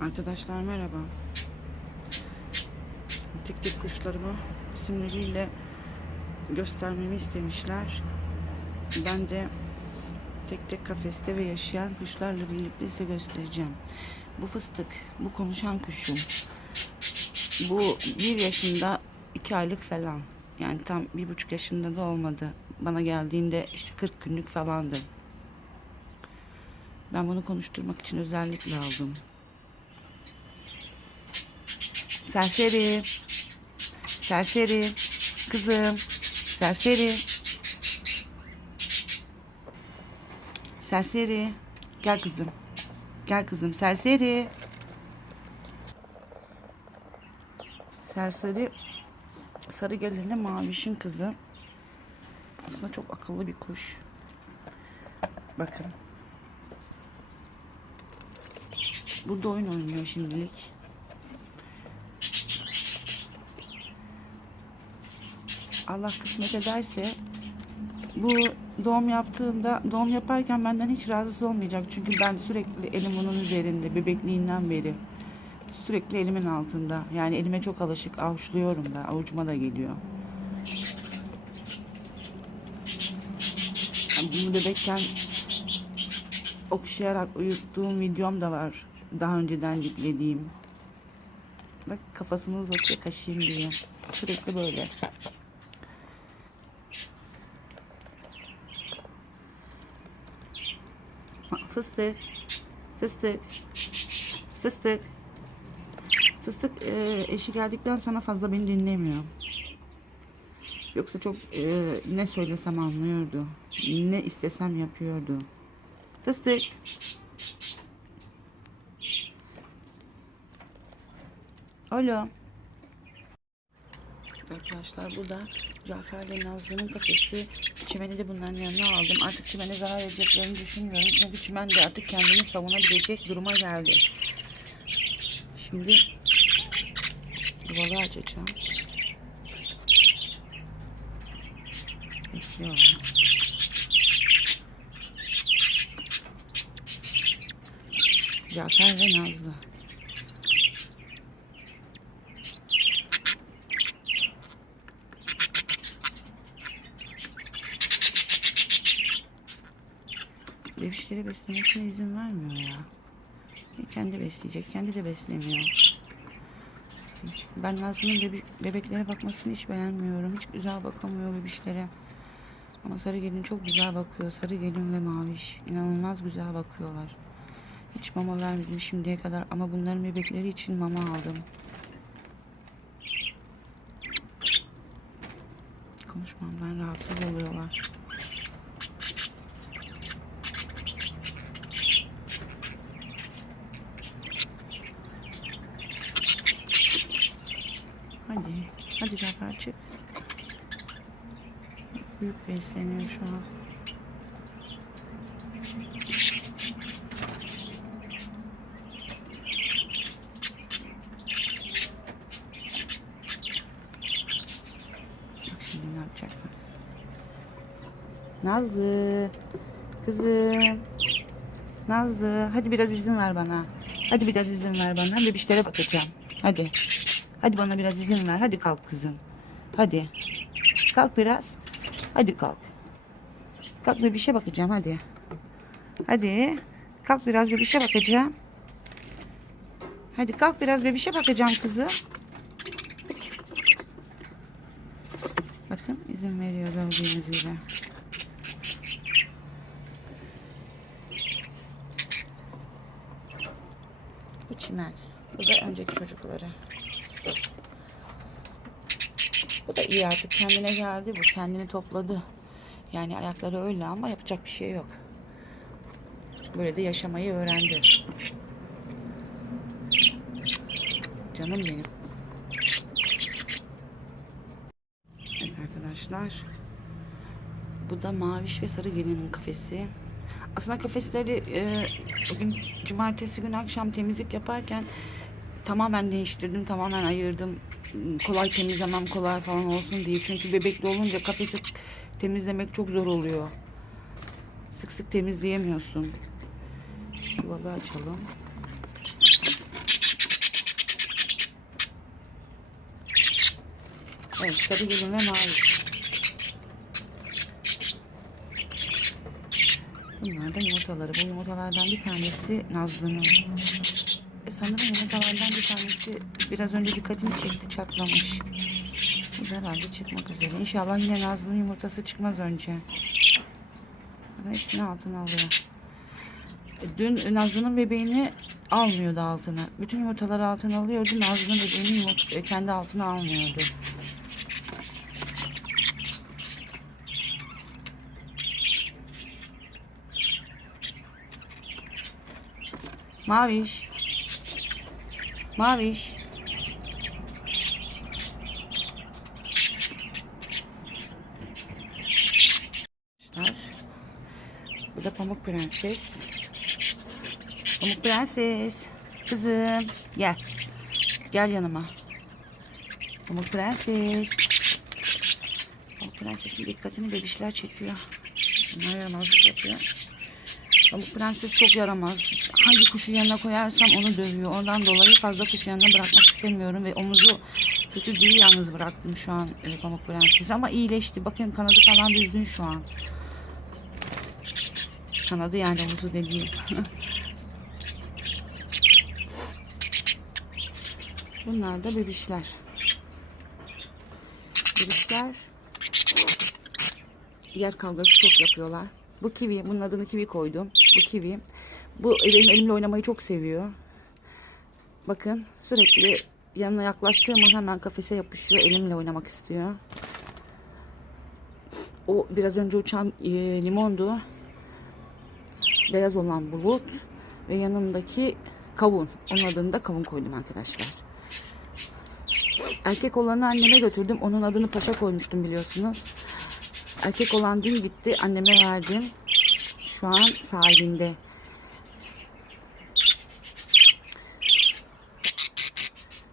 Arkadaşlar merhaba. Tek tek kuşlarımı isimleriyle göstermemi istemişler. Ben de tek tek kafeste ve yaşayan kuşlarla birlikte size göstereceğim. Bu fıstık, bu konuşan kuşum. Bu bir yaşında iki aylık falan. Yani tam bir buçuk yaşında da olmadı. Bana geldiğinde işte 40 günlük falandı. Ben bunu konuşturmak için özellikle aldım. Serseri. Serseri. Kızım. Serseri. Serseri. Gel kızım. Gel kızım. Serseri. Serseri. Sarı gelirli mavişin kızı. Aslında çok akıllı bir kuş. Bakın. Burada oyun oynuyor şimdilik. Allah kısmet ederse bu doğum yaptığında doğum yaparken benden hiç rahatsız olmayacak. Çünkü ben sürekli elim onun üzerinde bebekliğinden beri. Sürekli elimin altında. Yani elime çok alışık. Avuçluyorum da. Avucuma da geliyor. Yani bunu bebekken okşayarak uyuttuğum videom da var. Daha önceden yüklediğim. Bak kafasını uzatıyor kaşıyım diye. Sürekli böyle. Fıstık. Fıstık. Fıstık. Fıstık e, eşi geldikten sonra fazla beni dinlemiyor. Yoksa çok e, ne söylesem anlıyordu. Ne istesem yapıyordu. Fıstık. Alo. Arkadaşlar burada Cafer ve Nazlı'nın kafesi. Çimeni de bunların yanına aldım. Artık çimene zarar edeceklerini düşünmüyorum. Çünkü çimen de artık kendini savunabilecek duruma geldi. Şimdi yuvalı açacağım. Bekliyorum. Cafer ve Nazlı. Bebişleri beslemesine izin vermiyor ya. Kendi besleyecek, kendi de beslemiyor. Ben Nazlı'nın bebe bebeklere bakmasını hiç beğenmiyorum. Hiç güzel bakamıyor bebişlere. Ama sarı gelin çok güzel bakıyor. Sarı gelin ve maviş. İnanılmaz güzel bakıyorlar. Hiç mama vermedim şimdiye kadar ama bunların bebekleri için mama aldım. Konuşmamdan rahatsız oluyorlar. Hadi. Çık. Büyük besleniyor şu an. Şimdi ne yapacaklar. Nazlı. Kızım. Nazlı. Hadi biraz izin ver bana. Hadi biraz izin ver bana. Bebişlere bakacağım. Hadi. Hadi bana biraz izin ver. Hadi kalk kızım. Hadi. Kalk biraz. Hadi kalk. Kalk bebişe bakacağım hadi. Hadi. Kalk biraz bebişe bakacağım. Hadi kalk biraz bebişe bakacağım kızım. Bakın izin veriyor gördüğünüz gibi. Bu çimen. Bu da önceki çocukları. Bu da iyi artık kendine geldi. Bu kendini topladı. Yani ayakları öyle ama yapacak bir şey yok. Böyle de yaşamayı öğrendi. Canım benim. Evet arkadaşlar. Bu da maviş ve sarı gelinin kafesi. Aslında kafesleri e, bugün cumartesi günü akşam temizlik yaparken tamamen değiştirdim, tamamen ayırdım kolay temizlemem kolay falan olsun diye. Çünkü bebekli olunca kafesi temizlemek çok zor oluyor. Sık sık temizleyemiyorsun. Yuvalı açalım. Evet, sarı gülüm ve mavi. Bunlar da yumurtaları. Bu yumurtalardan bir tanesi Nazlı'nın. E sanırım yumurtalardan bir tanesi biraz önce dikkatimi çekti çatlamış. Bu da herhalde çıkmak üzere. İnşallah yine Nazlı'nın yumurtası çıkmaz önce. Bakın hepsini altına alıyor. E, Dün Nazlı'nın bebeğini almıyordu altına. Bütün yumurtaları altına alıyordu. Nazlı'nın bebeğini yumurta, e, kendi altına almıyordu. Maviş. Maviş. Bu da Pamuk Prenses. Pamuk Prenses. Kızım gel. Gel yanıma. Pamuk Prenses. Pamuk Prenses'in dikkatini bebişler çekiyor. Bunlar yaramazlık yapıyor. Pamuk Prenses çok yaramaz. Hangi kuşu yanına koyarsam onu dövüyor. Ondan dolayı fazla kuş yanına bırakmak istemiyorum ve omuzu kötü değil yalnız bıraktım şu an e, Pamuk Prenses. Ama iyileşti. Bakın kanadı falan düzgün şu an. Kanadı yani omuzu dediğim. Bunlar da bebişler. Bebişler yer kavgası çok yapıyorlar. Bu kivi, bunun adını kivi koydum. Bu kivi. Bu benim elimle oynamayı çok seviyor. Bakın sürekli yanına yaklaştığım an hemen kafese yapışıyor. Elimle oynamak istiyor. O biraz önce uçan e, limondu. Beyaz olan bulut ve yanındaki kavun. Onun adını da kavun koydum arkadaşlar. Erkek olanı anneme götürdüm. Onun adını paşa koymuştum biliyorsunuz. Erkek olan dün gitti. Anneme verdim. Şu an sahilinde.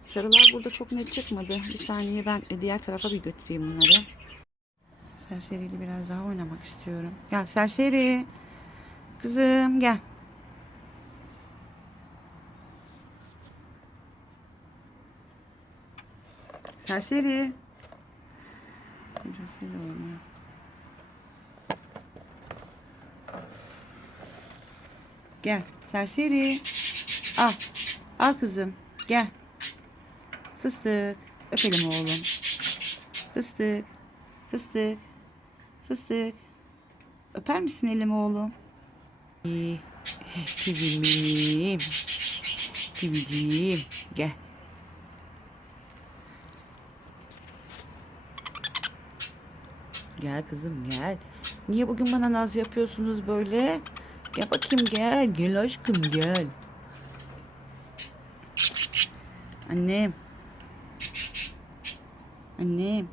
Sarılar burada çok net çıkmadı. Bir saniye ben diğer tarafa bir götüreyim bunları. Serseriyle biraz daha oynamak istiyorum. Gel serseri. Kızım gel. Serseri. Kocasıyla oynuyor. Gel serseri. Al. Al kızım. Gel. Fıstık. Öpelim oğlum. Fıstık. Fıstık. Fıstık. Öper misin elimi oğlum? Kivim. Kiviciğim. Gel. Gel kızım gel. Niye bugün bana naz yapıyorsunuz böyle? Gel bakayım gel. Gel aşkım gel. Annem. Annem.